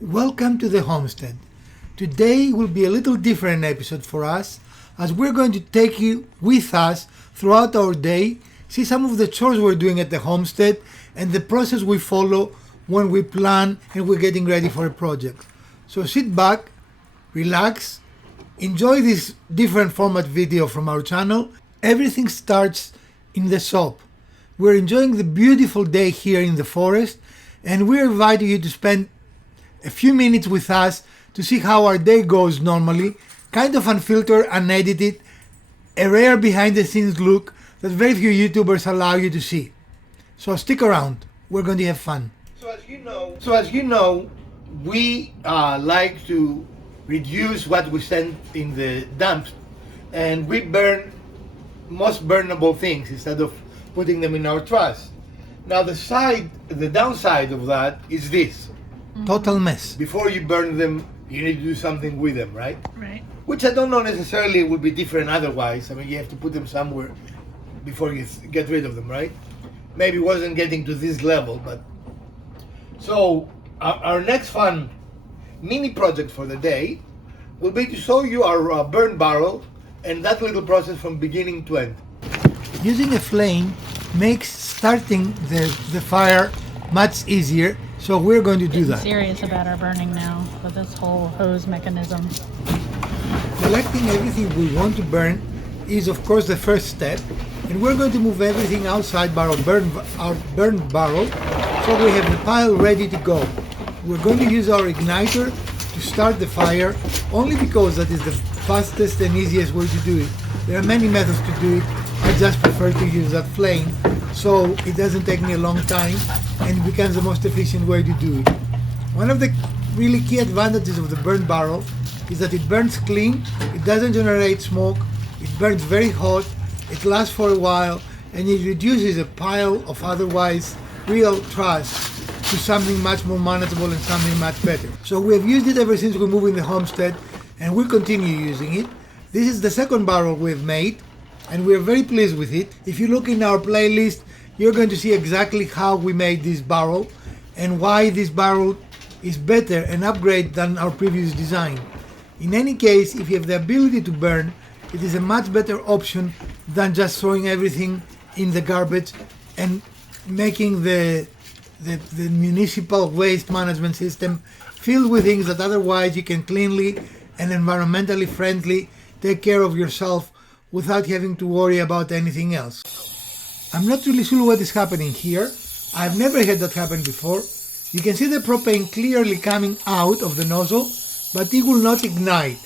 Welcome to the homestead. Today will be a little different episode for us as we're going to take you with us throughout our day, see some of the chores we're doing at the homestead and the process we follow when we plan and we're getting ready for a project. So sit back, relax, enjoy this different format video from our channel. Everything starts in the shop. We're enjoying the beautiful day here in the forest and we're inviting you to spend a few minutes with us to see how our day goes normally, kind of unfiltered, unedited, a rare behind the scenes look that very few YouTubers allow you to see. So stick around, we're going to have fun. So as you know, we like to reduce what we send in the dumps and we burn most burnable things instead of putting them in our trash. Now the downside of that is this. Total mess. Before you burn them, you need to do something with them, right? Right. Which I don't know necessarily would be different otherwise. I mean, you have to put them somewhere before you get rid of them, right? Maybe it wasn't getting to this level, but... So, our next fun mini project for the day will be to show you our burn barrel and that little process from beginning to end. Using a flame makes starting the fire much easier, so we're going to do that. Serious about our burning now with this whole hose mechanism. Collecting everything we want to burn is of course the first step, and we're going to move everything outside our burn barrel so we have the pile ready to go. We're going to use our igniter to start the fire only because that is the fastest and easiest way to do it. There are many methods to do it. I just prefer to use that flame so it doesn't take me a long time and it becomes the most efficient way to do it. One of the really key advantages of the burn barrel is that it burns clean, it doesn't generate smoke, it burns very hot, it lasts for a while, and it reduces a pile of otherwise real trash to something much more manageable and something much better. So we have used it ever since we moved in the homestead and we'll continue using it. This is the second barrel we've made and we're very pleased with it. If you look in our playlist, you're going to see exactly how we made this barrel and why this barrel is better, an upgrade than our previous design. In any case, if you have the ability to burn, it is a much better option than just throwing everything in the garbage and making the municipal waste management system filled with things that otherwise you can cleanly and environmentally friendly take care of yourself without having to worry about anything else. I'm not really sure what is happening here. I've never had that happen before. You can see the propane clearly coming out of the nozzle, but it will not ignite.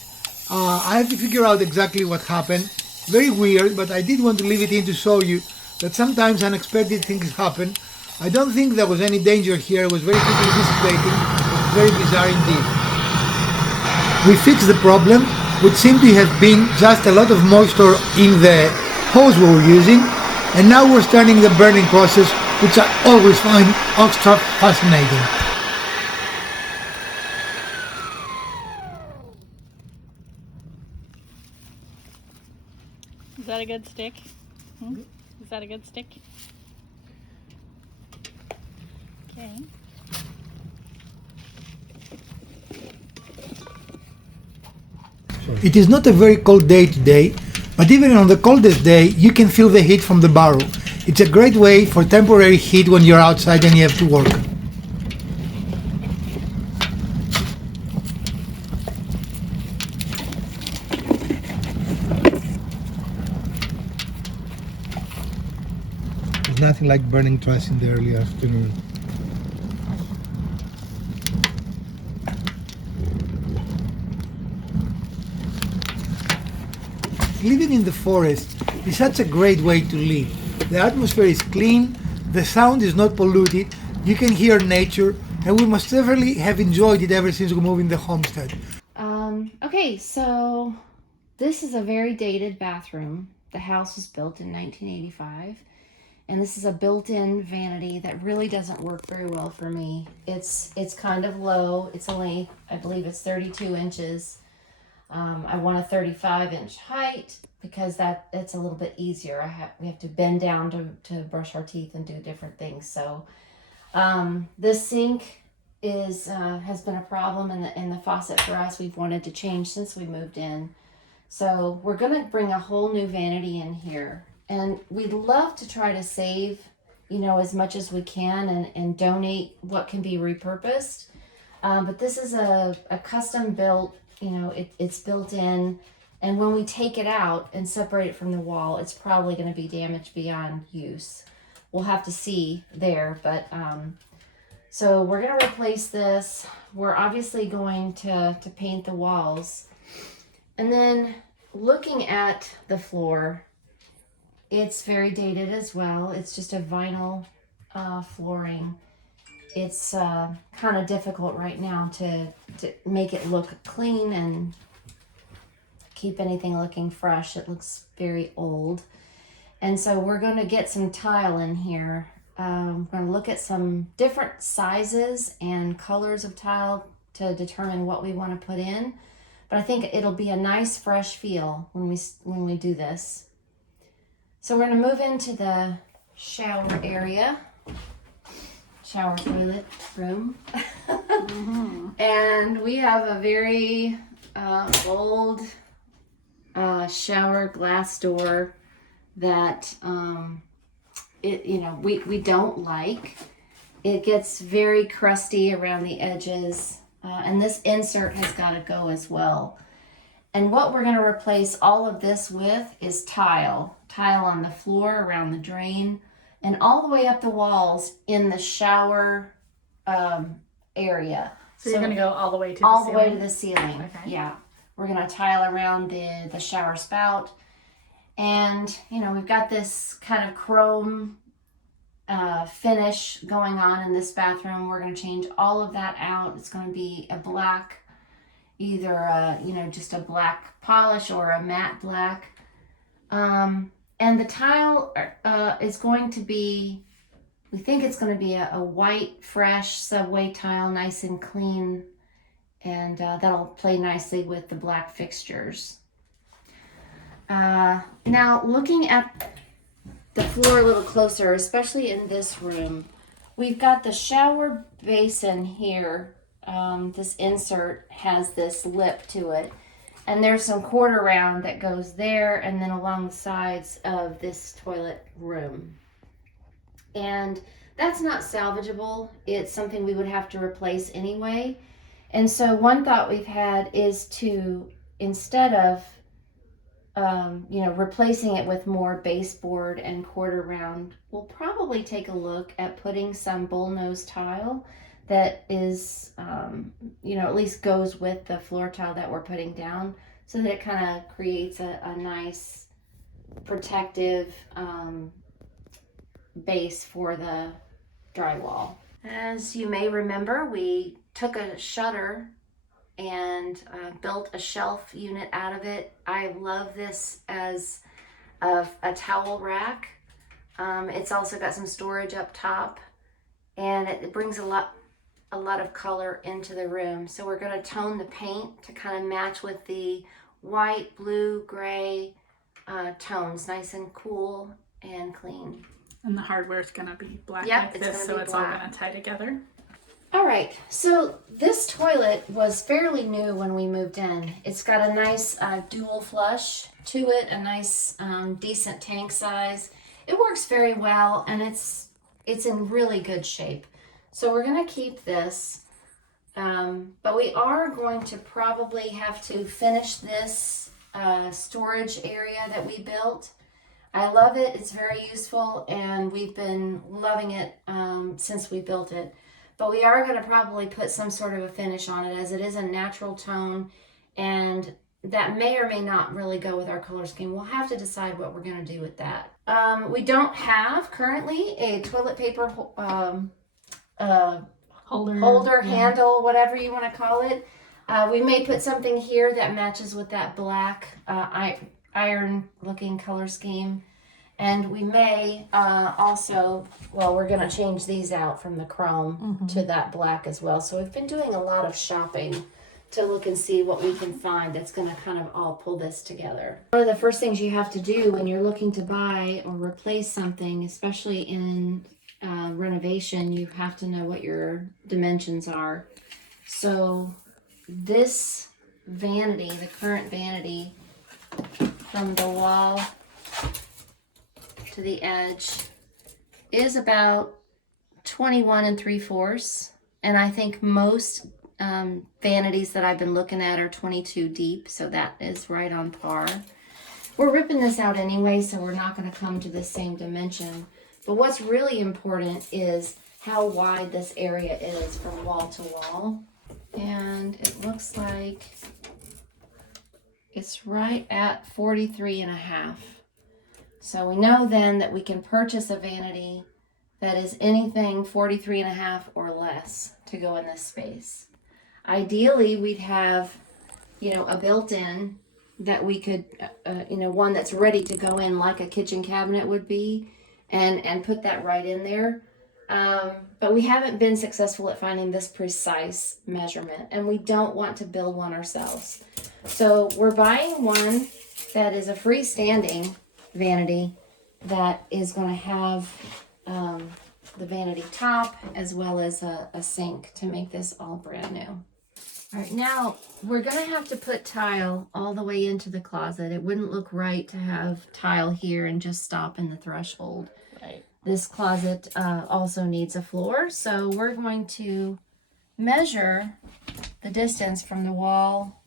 I have to figure out exactly what happened. Very weird, but I did want to leave it in to show you that sometimes unexpected things happen. I don't think there was any danger here. It was very quickly dissipating, but very bizarre indeed. We fixed the problem, which seemed to have been just a lot of moisture in the hose we were using, and now we're starting the burning process, which I always find extra fascinating. Is that a good stick? Is that a good stick? Okay. It is not a very cold day today, but even on the coldest day, you can feel the heat from the barrel. It's a great way for temporary heat when you're outside and you have to work. There's nothing like burning trash in the early afternoon. Living in the forest is such a great way to live. The atmosphere is clean, the sound is not polluted, you can hear nature, and we must definitely have enjoyed it ever since we moved in the homestead. Okay, so this is a very dated bathroom. The house was built in 1985, and this is a built-in vanity that really doesn't work very well for me. It's kind of low. It's only, I believe it's 32 inches. I want a 35-inch height because it's a little bit easier. We have to bend down to brush our teeth and do different things. So this sink has been a problem in the faucet for us. We've wanted to change since we moved in. So we're gonna bring a whole new vanity in here, and we'd love to try to save, you know, as much as we can and donate what can be repurposed. But this is a custom built, you know, it's built in, and when we take it out and separate it from the wall, it's probably going to be damaged beyond use. We'll have to see there, but so we're going to replace this. We're obviously going to paint the walls. And then looking at the floor, it's very dated as well. It's just a vinyl flooring. It's kind of difficult right now to make it look clean and keep anything looking fresh. It looks very old. And so we're going to get some tile in here. We're going to look at some different sizes and colors of tile to determine what we want to put in. But I think it'll be a nice fresh feel when we do this. So we're going to move into the shower area. Shower toilet room. And we have a very old shower glass door that we don't like. It gets very crusty around the edges, and this insert has got to go as well. And what we're going to replace all of this with is tile on the floor around the drain, and all the way up the walls in the shower area. So you're going to go all the way to the all ceiling? the way to the ceiling. Okay. Yeah. We're going to tile around the shower spout. And, you know, we've got this kind of chrome finish going on in this bathroom. We're going to change all of that out. It's going to be a black, either, just a black polish or a matte black. And the tile is going to be, we think it's going to be a white, fresh subway tile, nice and clean. And that'll play nicely with the black fixtures. Now, looking at the floor a little closer, especially in this room, we've got the shower basin here. This insert has this lip to it. And there's some quarter round that goes there and then along the sides of this toilet room. And that's not salvageable. It's something we would have to replace anyway. And so one thought we've had is to, instead of, replacing it with more baseboard and quarter round, we'll probably take a look at putting some bullnose tile that is, at least goes with the floor tile that we're putting down, so that it kind of creates a nice protective base for the drywall. As you may remember, we took a shutter and built a shelf unit out of it. I love this as a towel rack. It's also got some storage up top, and it brings a lot of color into the room. So we're going to tone the paint to kind of match with the white, blue, gray tones, nice and cool and clean. And the hardware is going to be black Yep, like this, so it's all going to tie together. All right, so this toilet was fairly new when we moved in. It's got a nice dual flush to it, a nice decent tank size. It works very well, and it's in really good shape. So we're going to keep this, but we are going to probably have to finish this storage area that we built. I love it. It's very useful, and we've been loving it since we built it. But we are going to probably put some sort of a finish on it, as it is a natural tone, and that may or may not really go with our color scheme. We'll have to decide what we're going to do with that. We don't have currently a toilet paper holder, handle, whatever you want to call it. We may put something here that matches with that black iron looking color scheme. And we may also, we're going to change these out from the chrome to that black as well. So we've been doing a lot of shopping to look and see what we can find that's going to kind of all pull this together. One of the first things you have to do when you're looking to buy or replace something, especially in renovation, you have to know what your dimensions are. So this vanity, the current vanity, from the wall to the edge is about 21 3/4, and I think most vanities that I've been looking at are 22 deep, so that is right on par. We're ripping this out anyway, so we're not going to come to the same dimension. But what's really important is how wide this area is from wall to wall. And it looks like it's right at 43.5. So we know then that we can purchase a vanity that is anything 43.5 or less to go in this space. Ideally, we'd have, a built-in that we could, one that's ready to go in like a kitchen cabinet would be, and put that right in there. But we haven't been successful at finding this precise measurement, and we don't want to build one ourselves. So we're buying one that is a freestanding vanity that is going to have the vanity top as well as a sink to make this all brand new. All right, now we're going to have to put tile all the way into the closet. It wouldn't look right to have tile here and just stop in the threshold. Right. This closet also needs a floor, so we're going to measure the distance from the wall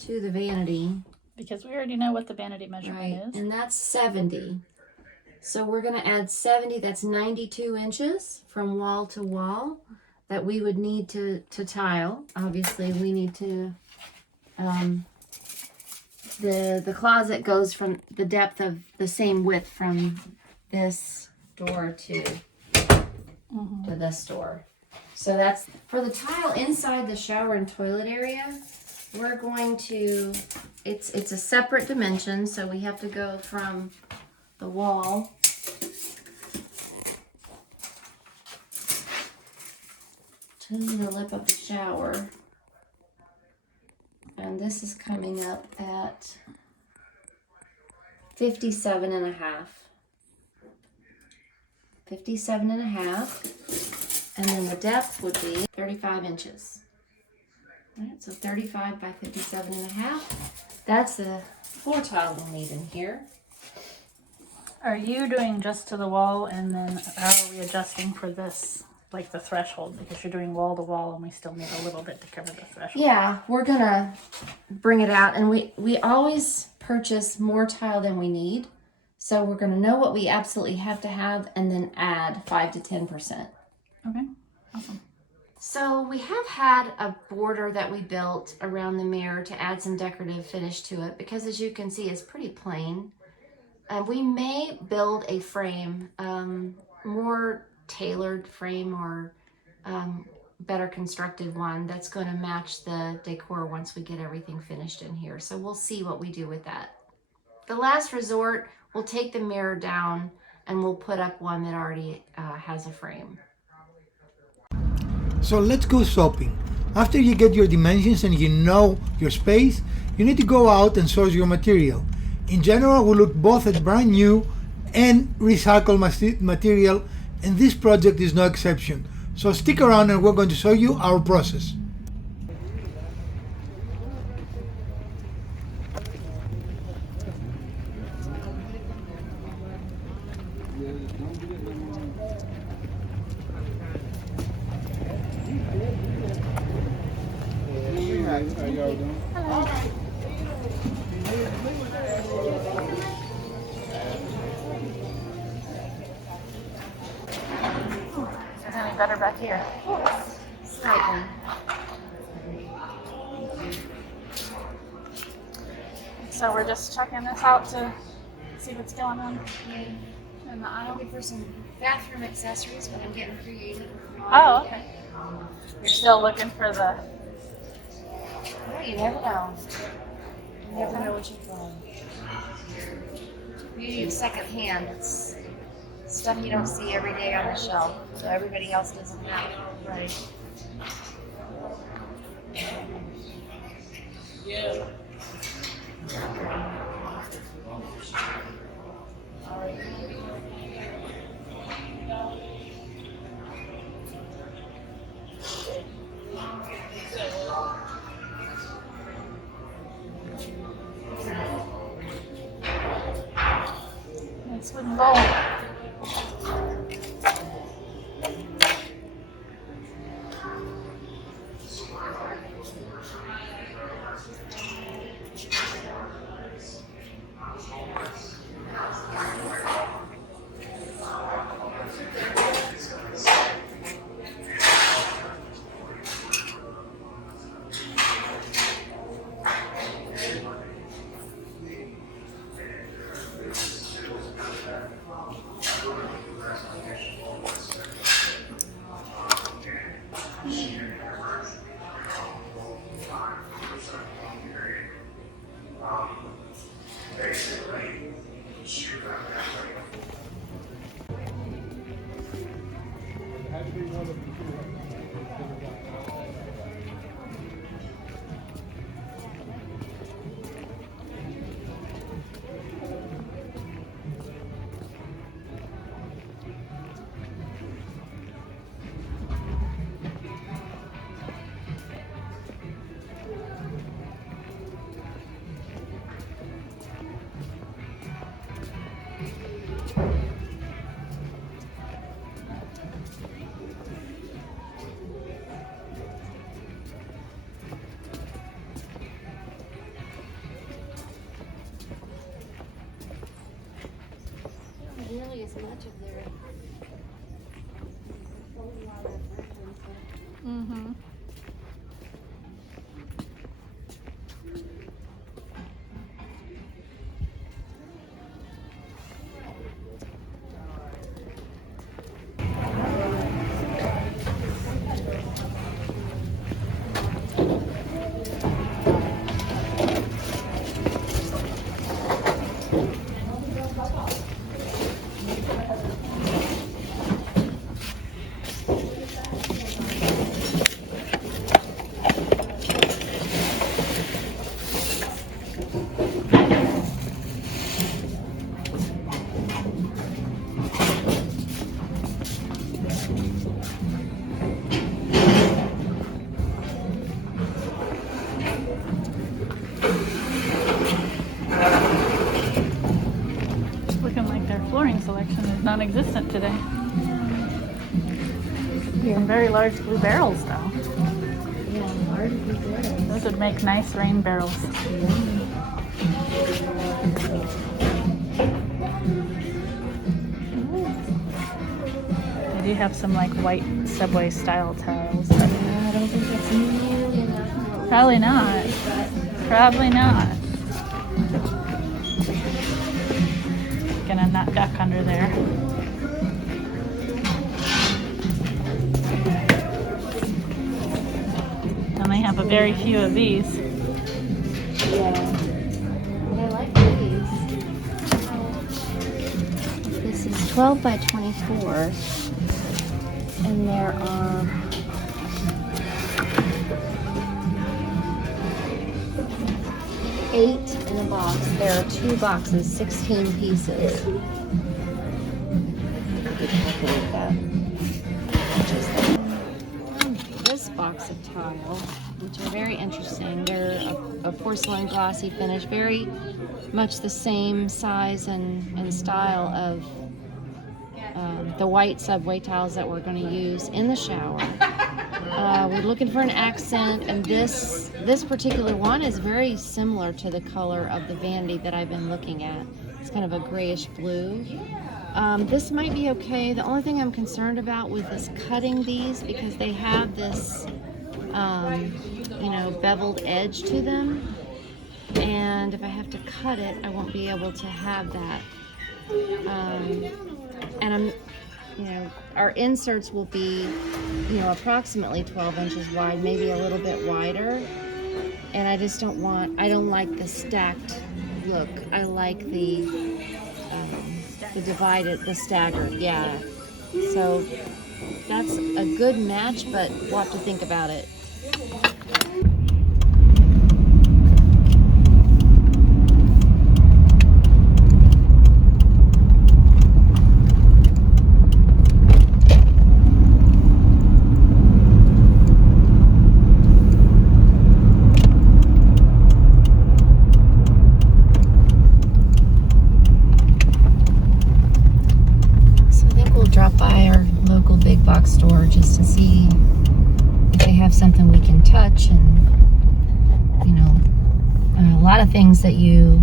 to the vanity. Because we already know what the vanity measurement is. And that's 70. So we're going to add 70, that's 92 inches from wall to wall that we would need to tile. Obviously, we need to, the closet goes from the depth of the same width from this door to this door. So that's, for the tile inside the shower and toilet area, we're going to, it's a separate dimension, so we have to go from the wall to the lip of the shower. And this is coming up at 57.5. 57.5. And then the depth would be 35 inches. All right, so 35 by 57.5. That's the floor tile we'll need in here. Are you doing just to the wall, and then how are we adjusting for this, like the threshold? Because you're doing wall to wall and we still need a little bit to cover the threshold. Yeah, we're gonna bring it out, and we always purchase more tile than we need. So we're gonna know what we absolutely have to have and then add 5 to 10%. Okay, awesome. So we have had a border that we built around the mirror to add some decorative finish to it, because as you can see, it's pretty plain. We may build a frame, more tailored frame or better constructed one that's going to match the decor once we get everything finished in here. So we'll see what we do with that. The last resort, we'll take the mirror down and we'll put up one that already has a frame. So let's go shopping. After you get your dimensions and you know your space, you need to go out and source your material. In general, we look both at brand new and recycled material, and this project is no exception. So stick around and we're going to show you our process. How y'all doing? Is any better back here? Slightly. So we're just checking this out to see what's going on in the aisle. Looking for some bathroom accessories, but I'm getting creative. Oh, okay. You're still looking for the... Well, you never know. You never know what you're going. Usually second hand. It's stuff you don't see every day on the shelf, so everybody else doesn't have it. Right. and go. Really as much of their Mm-hmm. Looking like their flooring selection is non-existent today. Some very large blue barrels, though. yeah, large blue barrels. Those would make nice rain barrels. They do have some like white subway style tiles, but I don't think that's nearly enough. probably not. Probably not. Gonna not duck under there. And they have a very few of these. Yeah. But I like these. This is 12 by 24. And there are 8 in a box. There are 2 boxes, 16 pieces. Calculate that. This box of tile, which are very interesting. They're a porcelain glossy finish, very much the same size and style of the white subway tiles that we're going to use in the shower. We're looking for an accent, and this particular one is very similar to the color of the vanity that I've been looking at. It's kind of a grayish blue. This might be okay. The only thing I'm concerned about with is cutting these, because they have this, beveled edge to them. And if I have to cut it, I won't be able to have that. And our inserts will be, approximately 12 inches wide, maybe a little bit wider. And I just don't like the stacked look. I like the divided, the staggered, yeah. So that's a good match, but we'll have to think about it. something we can touch, and you know, a lot of things that you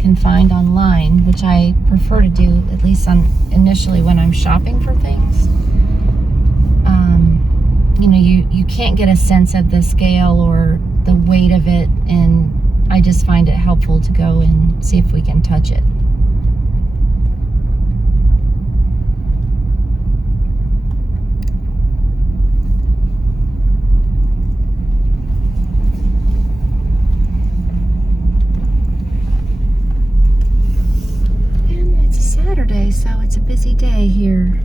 can find online, which I prefer to do, at least initially when I'm shopping for things. You know, you can't get a sense of the scale or the weight of it, and I just find it helpful to go and see if we can touch it. And it's a Saturday, so it's a busy day here.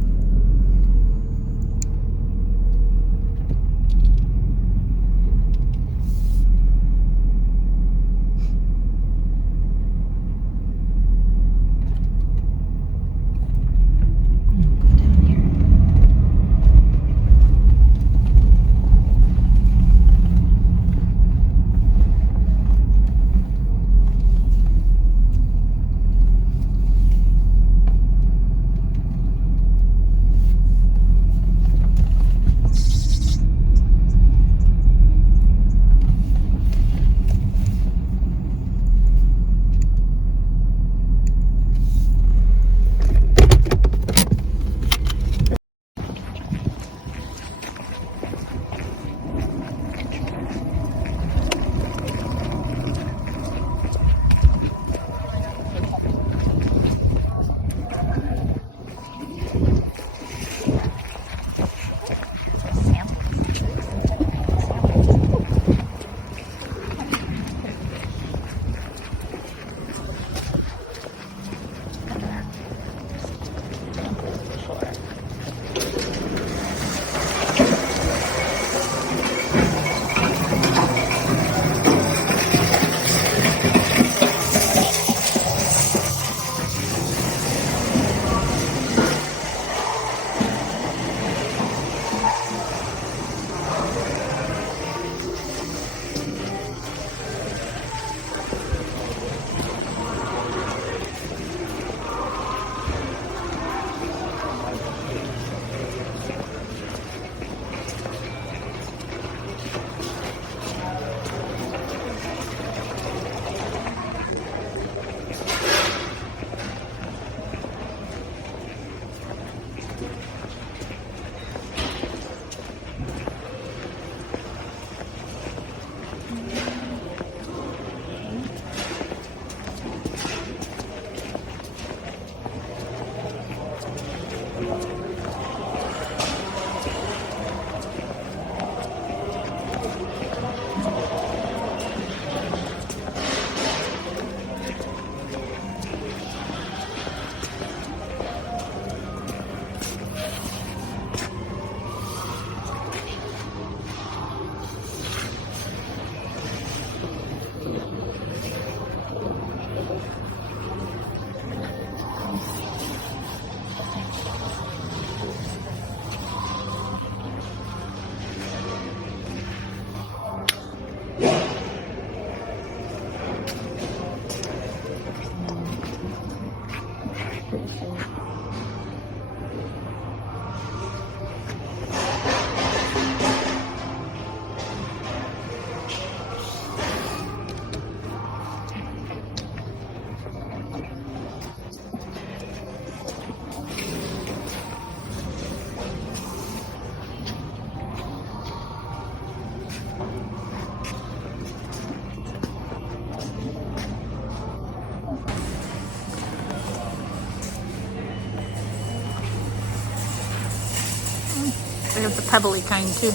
I have the pebbly kind too.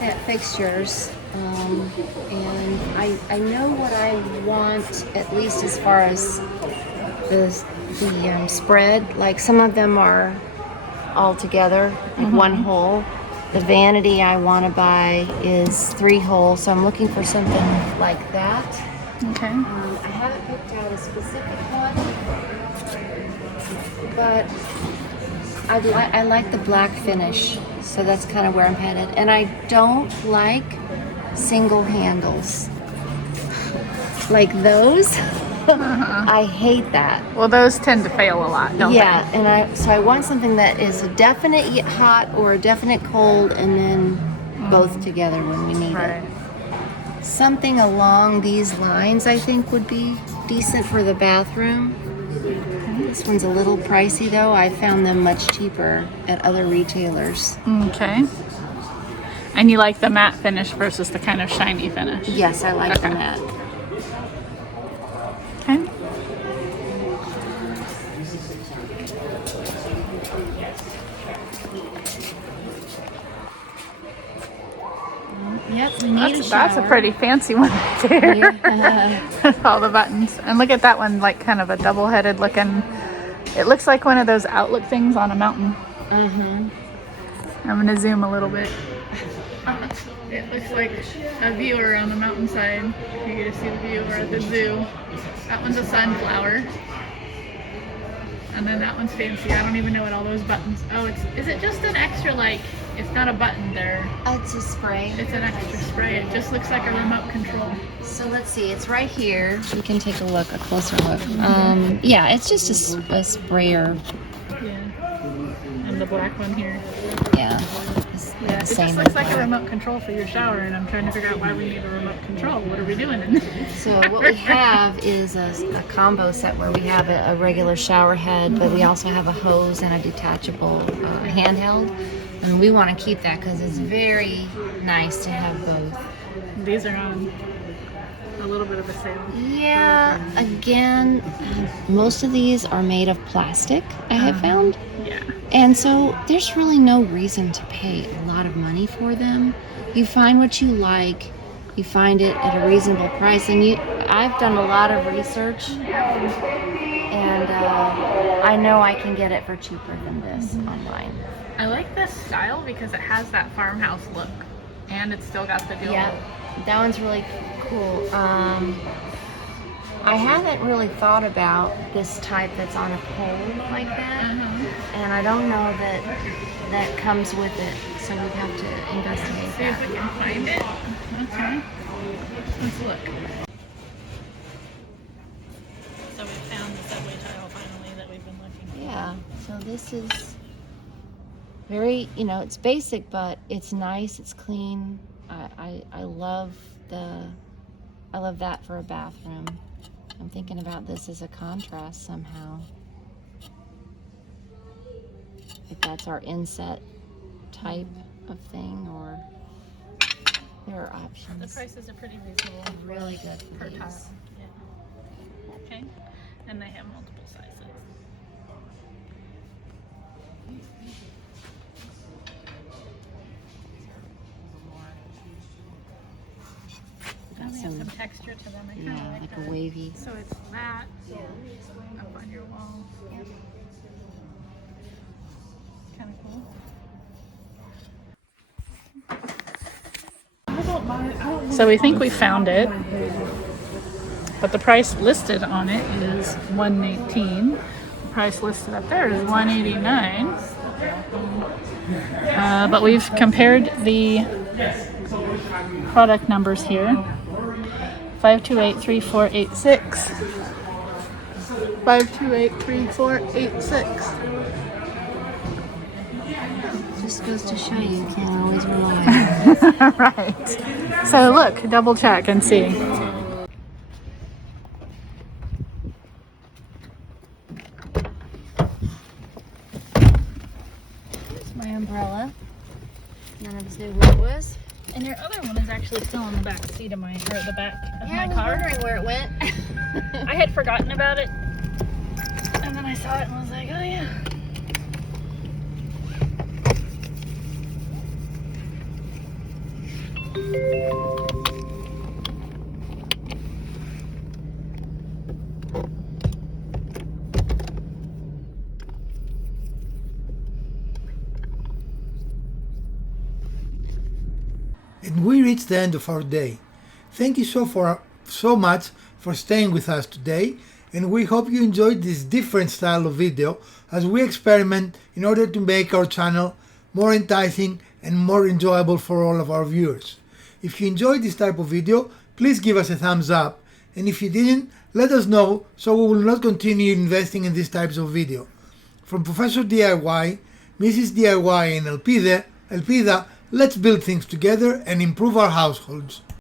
At fixtures, and I know what I want, at least as far as the spread. Like some of them are all together, like one hole. The vanity I want to buy is 3 holes, so I'm looking for something like that. Okay. I haven't picked out a specific one, but I like the black finish, so that's kind of where I'm headed. And I don't like single handles like those. I hate that. Well, those tend to fail a lot, don't Yeah, and I want something that is a definite hot or a definite cold, and then both together when we need they? it. Something along these lines, I think, would be decent for the bathroom. This one's a little pricey, though. I found them much cheaper at other retailers. Okay. And you like the matte finish versus the kind of shiny finish? Yes, I like the Okay. matte. Okay. Yep, we need a shower. That's a pretty fancy one right there. Yeah. With all the buttons. And look at that one, like kind of a double-headed looking. It looks like one of those outlook things on a mountain. Mm-hmm. I'm gonna zoom a little bit. It looks like a viewer on the mountainside. You get to see the view, or at the zoo. That one's a sunflower. And then that one's fancy. I don't even know what all those buttons. Oh, is it just an extra, like, it's not a button there. It's a spray. It's an extra spray. It just looks like a remote control. So let's see, it's right here. You can take a look, a closer look. Yeah, it's just a sprayer. Yeah. And the black one here. Yeah. Yeah, it just looks like a remote control for your shower, and I'm trying to figure out why we need a remote control. What are we doing in there? So what we have is a combo set where we have a regular shower head, but we also have a hose and a detachable handheld. And we want to keep that because it's very nice to have both. These are on a little bit of a sale. Yeah, again, most of these are made of plastic, I have found. Yeah. And so there's really no reason to pay a lot of money for them. You find what you like, you find it at a reasonable price, and I've done a lot of research, and I know I can get it for cheaper than this online. I like this style because it has that farmhouse look, and it's still got the dual. Yeah, that one's really cool. I haven't really thought about this type that's on a pole like that, and I don't know that comes with it, so we'd have to investigate See that. if we can find it. Okay. Let's look. So we found the subway tile finally that we've been looking for. Yeah, so this is very, it's basic, but it's nice, it's clean. I love that for a bathroom. I'm thinking about this as a contrast somehow. If that's our inset type of thing, or there are options. The prices are pretty reasonable. Really good for per these. tile. Yeah. Okay. And they have multiple sizes. They have some texture to them. I kind of Yeah, like like that. a wavy. So it's flat up on your wall. Kind of cool. So we think we found it, but the price listed on it is $118. The price listed up there is $189. But we've compared the product numbers here. 5283486. 5283486. Just goes to show you can't always rely on it. Right. So look, double check and see. Here's my umbrella. None of us knew where it was. And your other one is actually still in the back seat of my, or at the back of Yeah, I my was car. wondering where it went. I had forgotten about it, and then I saw it and was like, oh yeah. And we reached the end of our day. Thank you so so much for staying with us today, and we hope you enjoyed this different style of video as we experiment in order to make our channel more enticing and more enjoyable for all of our viewers. If you enjoyed this type of video, please give us a thumbs up, and if you didn't, let us know so we will not continue investing in these types of video. From Professor DIY, Mrs. DIY and Elpida, let's build things together and improve our households.